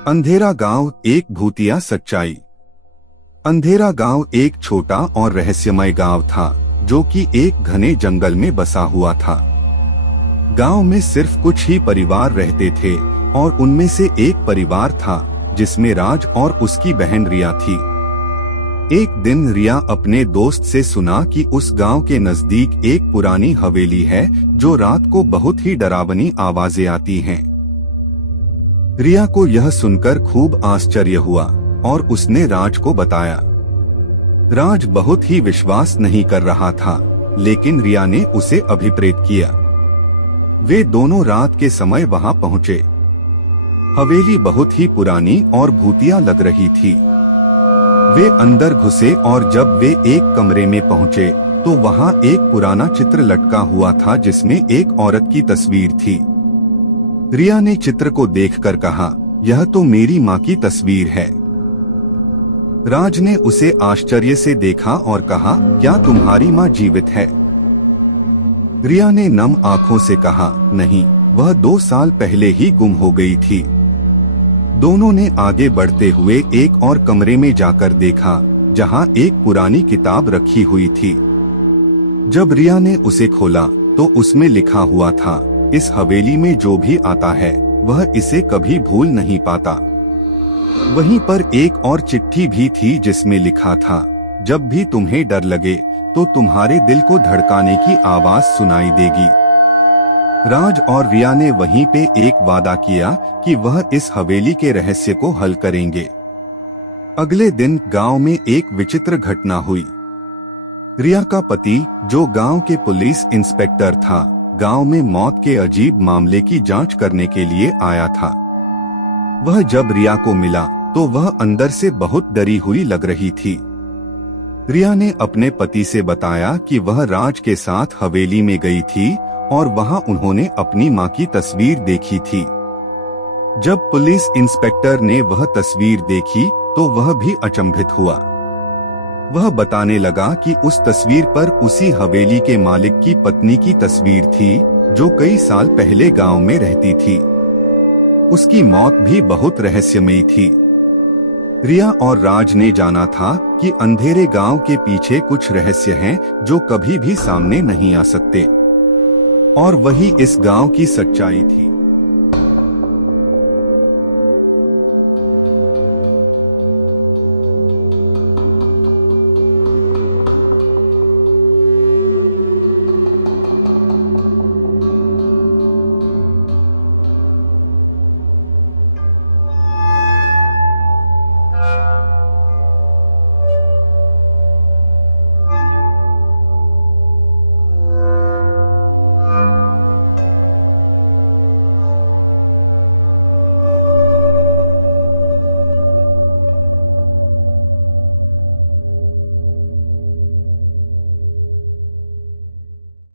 अंधेरा गांव एक भूतिया सच्चाई। अंधेरा गांव एक छोटा और रहस्यमय गांव था जो कि एक घने जंगल में बसा हुआ था। गांव में सिर्फ कुछ ही परिवार रहते थे और उनमें से एक परिवार था जिसमें राज और उसकी बहन रिया थी। एक दिन रिया अपने दोस्त से सुना कि उस गांव के नजदीक एक पुरानी हवेली है जो रात को बहुत ही डरावनी आवाजें आती हैं। रिया को यह सुनकर खूब आश्चर्य हुआ और उसने राज को बताया। राज बहुत ही विश्वास नहीं कर रहा था, लेकिन रिया ने उसे अभिप्रेत किया। वे दोनों रात के समय वहां पहुंचे। हवेली बहुत ही पुरानी और भूतिया लग रही थी। वे अंदर घुसे और जब वे एक कमरे में पहुंचे तो वहां एक पुराना चित्र लटका हुआ था जिसमें एक औरत की तस्वीर थी। रिया ने चित्र को देखकर कहा, यह तो मेरी माँ की तस्वीर है। राज ने उसे आश्चर्य से देखा और कहा, क्या तुम्हारी माँ जीवित है? रिया ने नम आंखों से कहा, नहीं, वह 2 साल पहले ही गुम हो गई थी। दोनों ने आगे बढ़ते हुए एक और कमरे में जाकर देखा जहां एक पुरानी किताब रखी हुई थी। जब रिया ने उसे खोला तो उसमें लिखा हुआ था, इस हवेली में जो भी आता है वह इसे कभी भूल नहीं पाता। वहीं पर एक और चिट्ठी भी थी जिसमें लिखा था, जब भी तुम्हें डर लगे तो तुम्हारे दिल को धड़काने की आवाज सुनाई देगी। राज और रिया ने वहीं पे एक वादा किया कि वह इस हवेली के रहस्य को हल करेंगे। अगले दिन गांव में एक विचित्र घटना हुई। रिया का पति, जो गांव के पुलिस इंस्पेक्टर था, गांव में मौत के अजीब मामले की जांच करने के लिए आया था। वह जब रिया को मिला तो वह अंदर से बहुत डरी हुई लग रही थी। रिया ने अपने पति से बताया कि वह राज के साथ हवेली में गई थी और वहां उन्होंने अपनी मां की तस्वीर देखी थी। जब पुलिस इंस्पेक्टर ने वह तस्वीर देखी तो वह भी अचंभित हुआ। वह बताने लगा कि उस तस्वीर पर उसी हवेली के मालिक की पत्नी की तस्वीर थी जो कई साल पहले गांव में रहती थी। उसकी मौत भी बहुत रहस्यमयी थी। रिया और राज ने जाना था कि अंधेरे गांव के पीछे कुछ रहस्य हैं जो कभी भी सामने नहीं आ सकते, और वही इस गांव की सच्चाई थी।